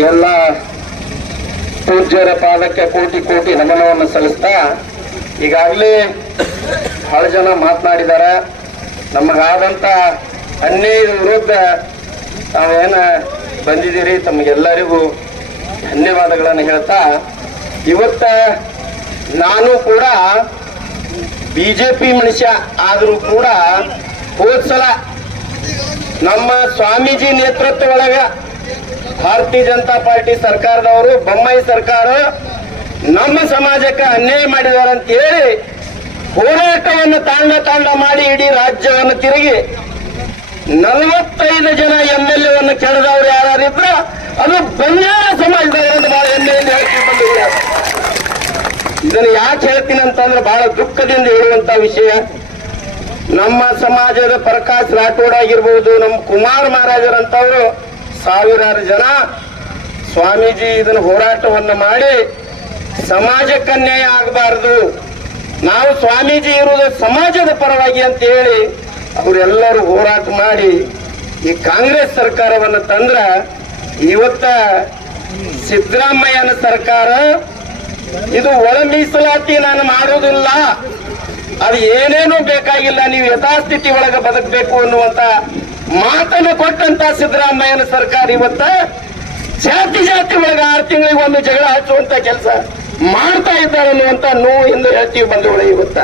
ಎಲ್ಲ ಪೂಜ್ಯರ ಪಾದಕ್ಕೆ ಕೋಟಿ ಕೋಟಿ ನಮನವನ್ನು ಸಲ್ಲಿಸ್ತಾ, ಈಗಾಗಲೇ ಬಹಳ ಜನ ಮಾತನಾಡಿದ್ದಾರೆ. ನಮಗಾದಂಥ ಅನ್ಯಾಯದ ವಿರುದ್ಧ ತಾವೇನ ಬಂದಿದ್ದೀರಿ, ತಮಗೆಲ್ಲರಿಗೂ ಧನ್ಯವಾದಗಳನ್ನು ಹೇಳ್ತಾ, ಇವತ್ತ ನಾನು ಕೂಡ ಬಿಜೆಪಿ ಮನುಷ್ಯ ಆದರೂ ಕೂಡ ಹೋದ್ಸಲ ನಮ್ಮ ಸ್ವಾಮೀಜಿ ನೇತೃತ್ವ ಒಳಗ ಭಾರತೀಯ ಜನತಾ ಪಾರ್ಟಿ ಸರ್ಕಾರದವರು, ಬೊಮ್ಮಾಯಿ ಸರ್ಕಾರ ನಮ್ಮ ಸಮಾಜಕ್ಕೆ ಅನ್ಯಾಯ ಮಾಡಿದಾರೆ ಅಂತ ಹೇಳಿ ಹೋರಾಟವನ್ನು ತಾಂಡ ಮಾಡಿ ಇಡೀ ರಾಜ್ಯವನ್ನು ತಿರುಗಿ 45 ಜನ MLA ಕೆಳದವ್ರು ಯಾರಿದ್ರ ಅದು ಬಂಜಾರ ಸಮಾಜದವರು ಬಹಳ ಹೆಮ್ಮೆಯಿಂದ ಹೇಳ್ತೀನಿ ಬಂದಿದ್ದಾರೆ. ಇದನ್ನು ಯಾಕೆ ಹೇಳ್ತೀನಿ ಅಂತಂದ್ರೆ ಬಹಳ ದುಃಖದಿಂದ ಹೇಳುವಂತ ವಿಷಯ. ನಮ್ಮ ಸಮಾಜದ ಪ್ರಕಾಶ್ ರಾಠೋಡ್ ಆಗಿರ್ಬೋದು, ನಮ್ಮ ಕುಮಾರ್ ಮಹಾರಾಜರಂತವರು ಸಾವಿರಾರು ಜನ ಸ್ವಾಮೀಜಿ ಇದನ್ನು ಹೋರಾಟವನ್ನು ಮಾಡಿ ಸಮಾಜಕ್ಕೆ ಅನ್ಯಾಯ ಆಗಬಾರದು, ನಾವು ಸ್ವಾಮೀಜಿ ಇರುವುದು ಸಮಾಜದ ಪರವಾಗಿ ಅಂತ ಹೇಳಿ ಅವರೆಲ್ಲರೂ ಹೋರಾಟ ಮಾಡಿ ಈ ಕಾಂಗ್ರೆಸ್ ಸರ್ಕಾರವನ್ನು ತಂದ್ರ ಇವತ್ತ ಸಿದ್ದರಾಮಯ್ಯನ ಸರ್ಕಾರ ಇದು ಒಳ ಮೀಸಲಾತಿ ನಾನು ಮಾಡುವುದಿಲ್ಲ, ಅದು ಏನೇನೂ ಬೇಕಾಗಿಲ್ಲ, ನೀವು ಯಥಾಸ್ಥಿತಿ ಒಳಗೆ ಬದುಕಬೇಕು ಅನ್ನುವಂತ ಮಾತನ್ನು ಕೊಟ್ಟಂತ ಸಿದ್ದರಾಮಯ್ಯನ ಸರ್ಕಾರ ಇವತ್ತ ಜಾತಿ ಒಳಗೆ 6 ತಿಂಗಳಿಗೆ ಒಂದು ಜಗಳ ಹಚ್ಚುವಂತ ಕೆಲಸ ಮಾಡ್ತಾ ಇದ್ದಾರೆ ಅನ್ನುವಂತ ನೋವು ಎಂದು ಹೇಳ್ತೀವಿ ಬಂಧುಗಳು. ಇವತ್ತ